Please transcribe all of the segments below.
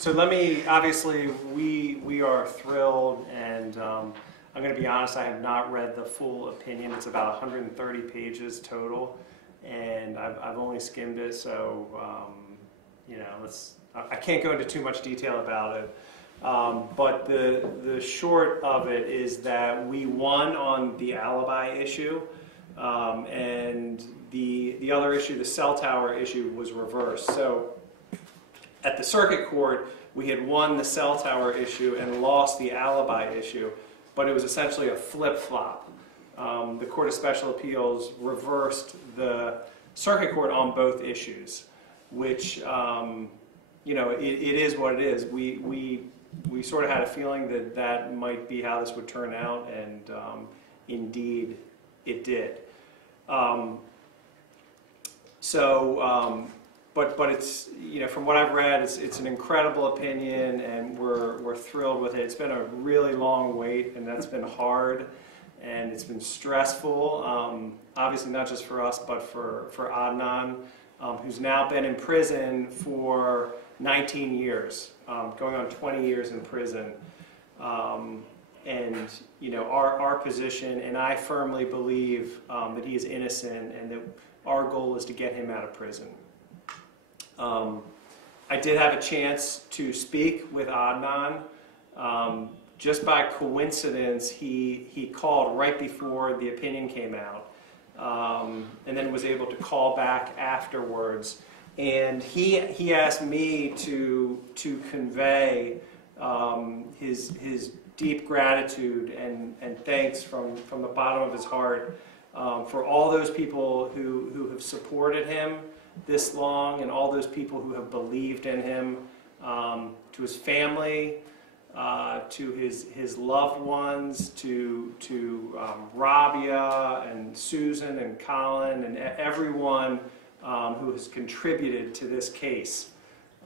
So let me, obviously, we are thrilled, and I'm going to be honest, I have not read the full opinion. It's about 130 pages total, and I've only skimmed it, so, you know, I can't go into too much detail about it. But the short of it is that we won on the alibi issue, and the other issue, the cell tower issue, was reversed. So at the circuit court, we had won the cell tower issue and lost the alibi issue, but it was essentially a flip-flop. The Court of Special Appeals reversed the circuit court on both issues, which, you know, it is what it is. We sort of had a feeling that that might be how this would turn out, and indeed it did. But it's, you know, from what I've read, it's an incredible opinion, and we're thrilled with it. It's been a really long wait, and that's been hard, and it's been stressful. Obviously, not just for us, but for Adnan, who's now been in prison for 19 years, going on 20 years in prison. And, you know, our position, and I firmly believe that he is innocent, and that our goal is to get him out of prison. I did have a chance to speak with Adnan. Just by coincidence, he called right before the opinion came out, and then was able to call back afterwards. And he asked me to convey his deep gratitude and thanks from the bottom of his heart for all those people who have supported him this long, and all those people who have believed in him, to his family, to his loved ones, to Rabia and Susan and Colin and everyone who has contributed to this case.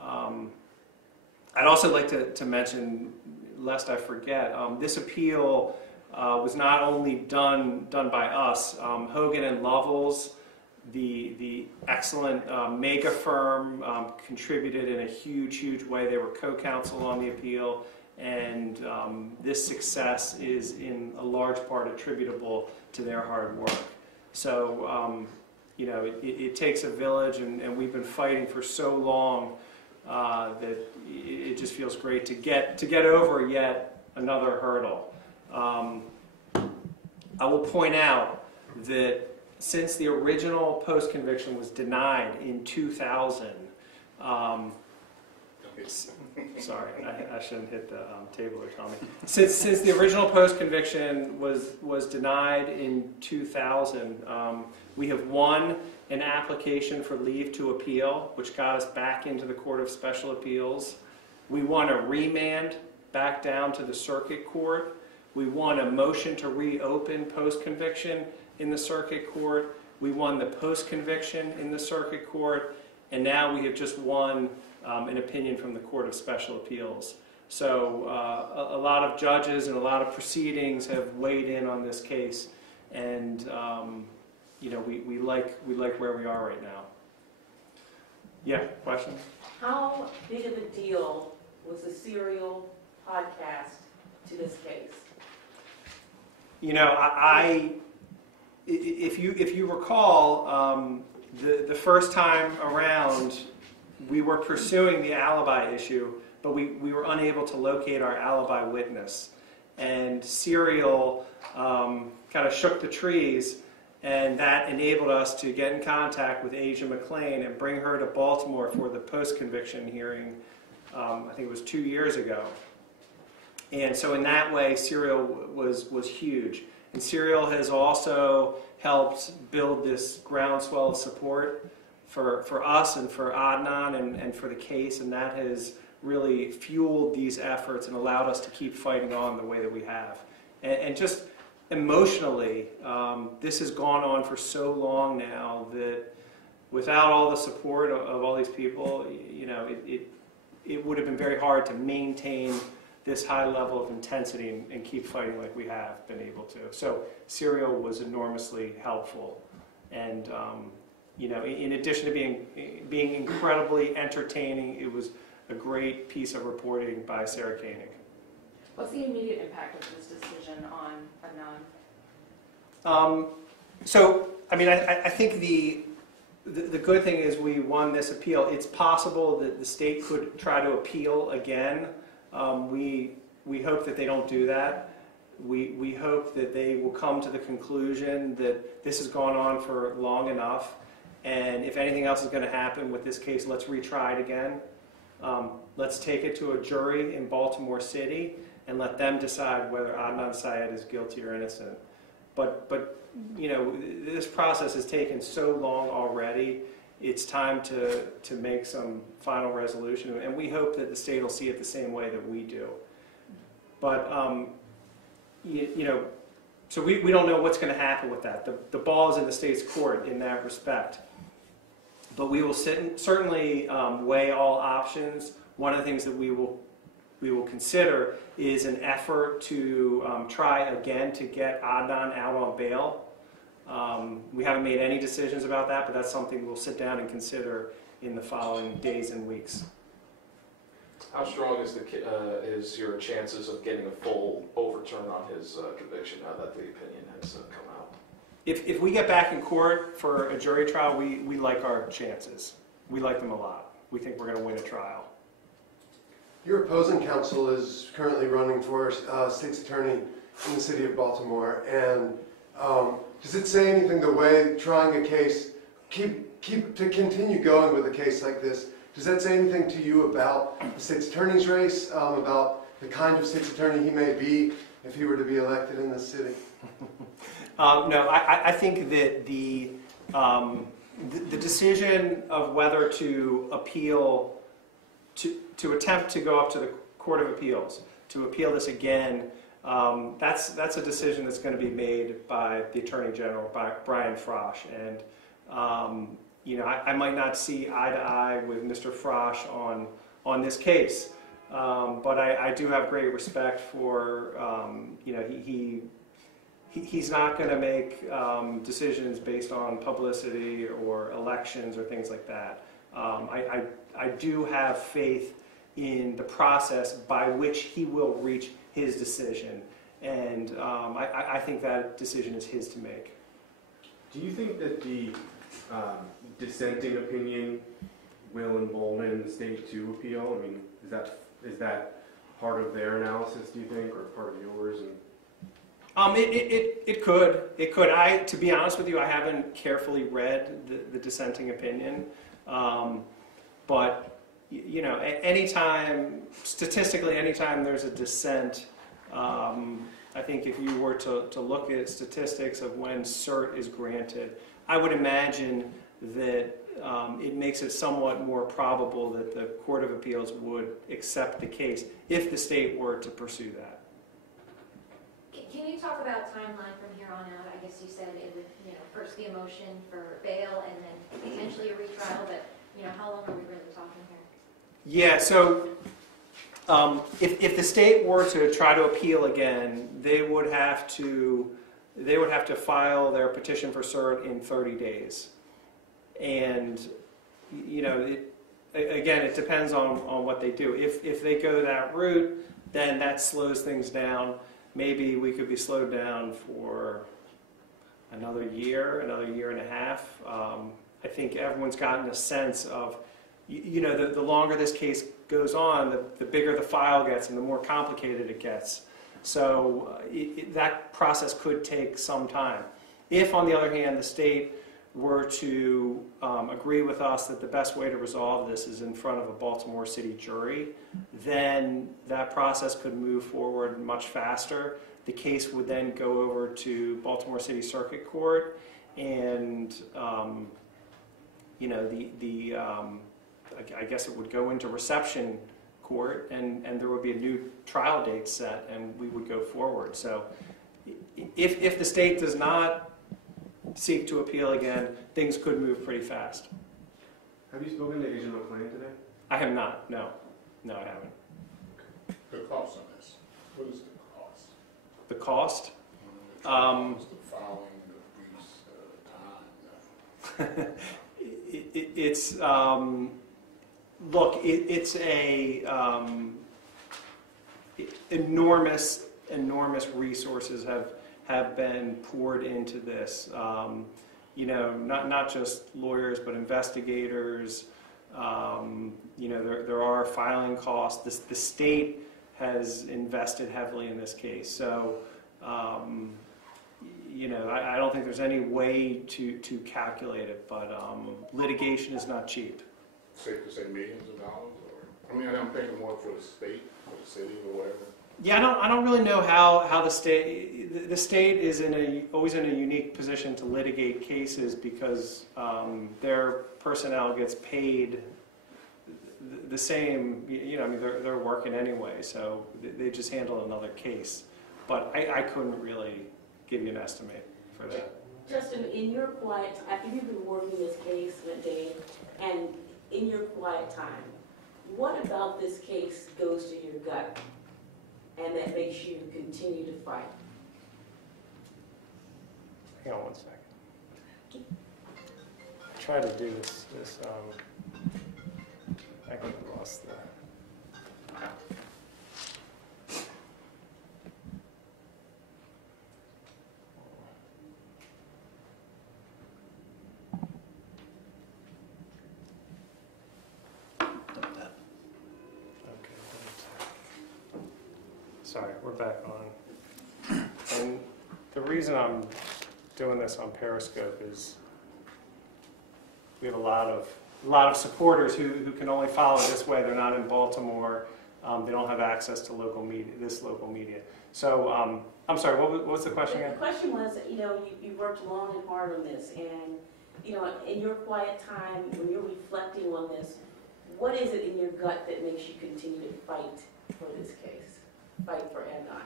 I'd also like to mention, lest I forget, this appeal was not only done by us. Hogan and Lovells, the excellent mega firm, contributed in a huge way. They were co-counsel on the appeal, and this success is in a large part attributable to their hard work. So, you know, it takes a village, and we've been fighting for so long that it just feels great to get over yet another hurdle. I will point out that since the original post-conviction was denied in 2000, sorry, I shouldn't hit the table or tell me. Since the original post-conviction was denied in 2000, we have won an application for leave to appeal, which got us back into the Court of Special Appeals. We won a remand back down to the circuit court. We won a motion to reopen post-conviction in the circuit court. We won the post-conviction in the circuit court, and now we have just won an opinion from the Court of Special Appeals. So a lot of judges and a lot of proceedings have weighed in on this case, and you know, we like where we are right now. Yeah, question? How big of a deal was the Serial podcast to this case? You know, if you recall, the first time around, we were pursuing the alibi issue, but we were unable to locate our alibi witness. And Serial kind of shook the trees, and that enabled us to get in contact with Asia McLean and bring her to Baltimore for the post-conviction hearing, I think it was 2 years ago. And so in that way, Serial was huge. And Serial has also helped build this groundswell of support for us and for Adnan and for the case, and that has really fueled these efforts and allowed us to keep fighting on the way that we have. And just emotionally, this has gone on for so long now that without all the support of all these people, you know, it would have been very hard to maintain this high level of intensity and keep fighting like we have been able to. So Serial was enormously helpful, and you know, in addition to being incredibly entertaining, it was a great piece of reporting by Sarah Koenig. What's the immediate impact of this decision on Adnan? So, I mean, I think the good thing is we won this appeal. It's possible that the state could try to appeal again. We hope that they don't do that. We hope that they will come to the conclusion that this has gone on for long enough, and if anything else is going to happen with this case, let's retry it again. Let's take it to a jury in Baltimore City and let them decide whether Adnan Syed is guilty or innocent. But you know, this process has taken so long already. It's time to make some final resolution, and we hope that the state will see it the same way that we do. But you know, so we don't know what's going to happen with that. The ball is in the state's court in that respect. But we will certainly weigh all options. One of the things that we will consider is an effort to try again to get Adnan out on bail. We haven't made any decisions about that, but that's something we'll sit down and consider in the following days and weeks. How strong is your chances of getting a full overturn on his conviction now that the opinion has come out? If we get back in court for a jury trial, we like our chances. We like them a lot. We think we're going to win a trial. Your opposing counsel is currently running for state's attorney in the city of Baltimore, and does it say anything the way trying a case, to continue going with a case like this, does that say anything to you about the state's attorney's race, about the kind of state's attorney he may be if he were to be elected in this city? No, I think that the decision of whether to appeal, to attempt to go up to the Court of Appeals, to appeal this again, that's a decision that's going to be made by the Attorney General, by Brian Frosch. And you know, I might not see eye to eye with Mr. Frosch on this case, but I do have great respect for, you know, he's not going to make decisions based on publicity or elections or things like that. I do have faith in the process by which he will reach his decision, and I think that decision is his to make. Do you think that the dissenting opinion will embolden the state to appeal? I mean, is that part of their analysis, do you think, or part of yours? And It could. To be honest with you, I haven't carefully read the dissenting opinion, but you know, statistically, anytime there's a dissent, I think if you were to look at statistics of when cert is granted, I would imagine that it makes it somewhat more probable that the Court of Appeals would accept the case if the state were to pursue that. Can you talk about timeline from here on out? I guess you said it would, you know, first be a motion for bail and then potentially a retrial, but you know, how long are we really talking here? Yeah, so if the state were to try to appeal again, they would have to file their petition for cert in 30 days. And you know, it depends on what they do. If they go that route, then that slows things down. Maybe we could be slowed down for another year and a half. I think everyone's gotten a sense of, you know, the longer this case goes on, the bigger the file gets and the more complicated it gets. So that process could take some time. If, on the other hand, the state were to agree with us that the best way to resolve this is in front of a Baltimore City jury, then that process could move forward much faster. The case would then go over to Baltimore City Circuit Court, and you know, I guess it would go into reception court, and there would be a new trial date set, and we would go forward. So if the state does not seek to appeal again, things could move pretty fast. have you spoken to Agent McClain today? I have not. No, I haven't. The cost on this. What is the cost? The cost? The filing, the weeks, time. It's Look, it's a enormous resources have been poured into this. You know, not just lawyers, but investigators. You know, there are filing costs. The state has invested heavily in this case. So, you know, I don't think there's any way to calculate it, but litigation is not cheap. Safe to say millions of dollars, or, I mean, I'm thinking more for the state, or the city, or whatever. Yeah, I don't really know how the state is always in a unique position to litigate cases because their personnel gets paid the same. You know, I mean, they're working anyway, so they just handle another case. But I couldn't really give you an estimate for that. Justin, in your quiet time, after you've been working this case, Dave, and in your quiet time, what about this case goes to your gut and that makes you continue to fight? Hang on 1 second. I tried to do this I think I lost the... Sorry, we're back on. And the reason I'm doing this on Periscope is we have a lot of supporters who can only follow this way. They're not in Baltimore. They don't have access to local media. So I'm sorry. What was the question again? The question was, you know, you worked long and hard on this, and you know, in your quiet time when you're reflecting on this, what is it in your gut that makes you continue to fight for this case? Fight for Adnan.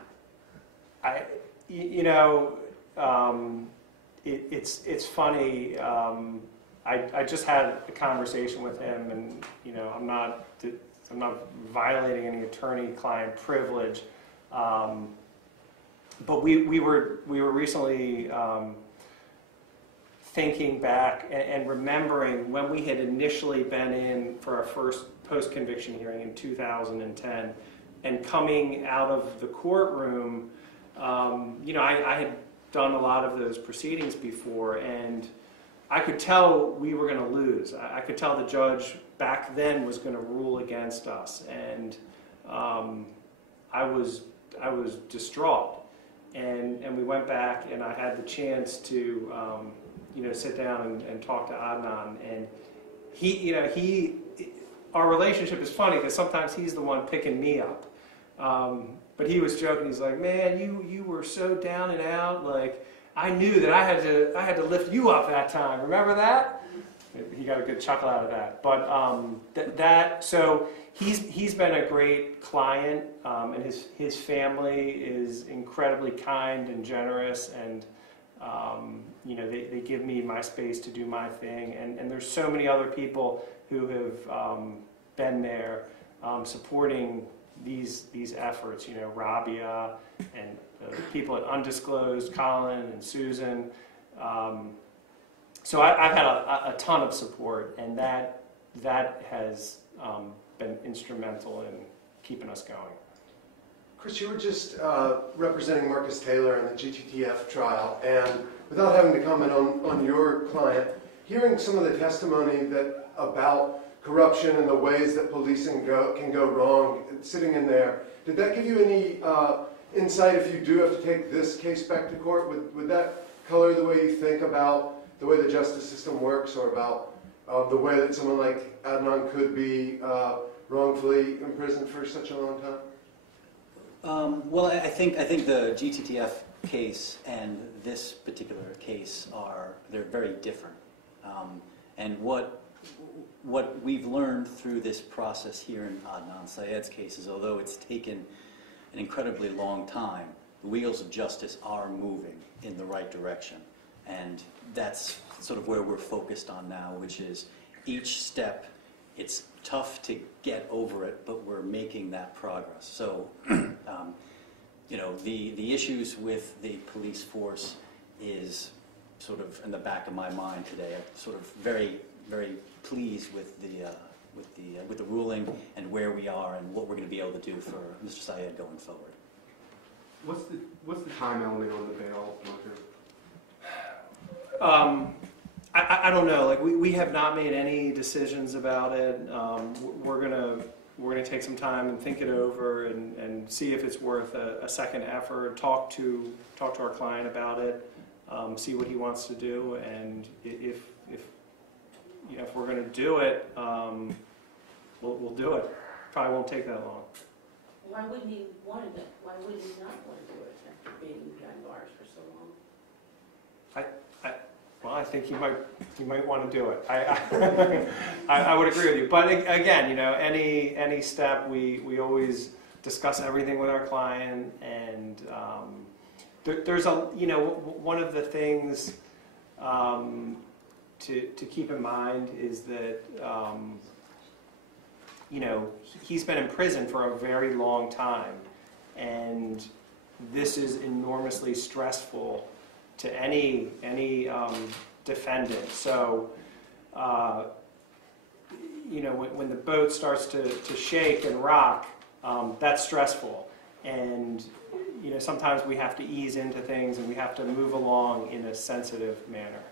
It's funny. I just had a conversation with him, and you know, I'm not violating any attorney-client privilege. But we were recently thinking back and remembering when we had initially been in for our first post-conviction hearing in 2010. And coming out of the courtroom, you know, I had done a lot of those proceedings before, and I could tell we were going to lose. I could tell the judge back then was going to rule against us, and I was distraught. And we went back, and I had the chance to, you know, sit down and talk to Adnan, and our relationship is funny because sometimes he's the one picking me up. But he was joking. He's like, "Man, you were so down and out. Like, I knew that I had to lift you up that time. Remember that?" He got a good chuckle out of that. But so he's been a great client, and his family is incredibly kind and generous, and you know, they give me my space to do my thing. And there's so many other people who have been there supporting these efforts, you know, Rabia and people at Undisclosed, Colin and Susan. So I've had a ton of support, and that has been instrumental in keeping us going. Chris, you were just representing Marcus Taylor in the GTTF trial, and without having to comment on your client, hearing some of the testimony about corruption and the ways that policing can go wrong, sitting in there, did that give you any insight if you do have to take this case back to court? Would that color the way you think about the way the justice system works, or about the way that someone like Adnan could be wrongfully imprisoned for such a long time? Well, I think the GTTF case and this particular case they're very different. And what we've learned through this process here in Adnan Syed's case is, although it's taken an incredibly long time, the wheels of justice are moving in the right direction. And that's sort of where we're focused on now, which is each step. It's tough to get over it, but we're making that progress. So, you know, the issues with the police force is sort of in the back of my mind today. I'm sort of very, very pleased with with the ruling and where we are and what we're going to be able to do for Mr. Syed going forward. What's the time element on the bail motion? I don't know. Like we have not made any decisions about it. We're gonna take some time and think it over and see if it's worth a second effort. Talk to our client about it. See what he wants to do, and if we're gonna do it, we'll do it. Probably won't take that long. Why wouldn't he want to? Why wouldn't he not want to do it after being behind bars for so long? Well, I think he might want to do it. I would agree with you. But again, any step, we always discuss everything with our client, and there's one of the things to keep in mind is that he's been in prison for a very long time, and this is enormously stressful to any defendant. So, when the boat starts to shake and rock, that's stressful. And, sometimes we have to ease into things and we have to move along in a sensitive manner.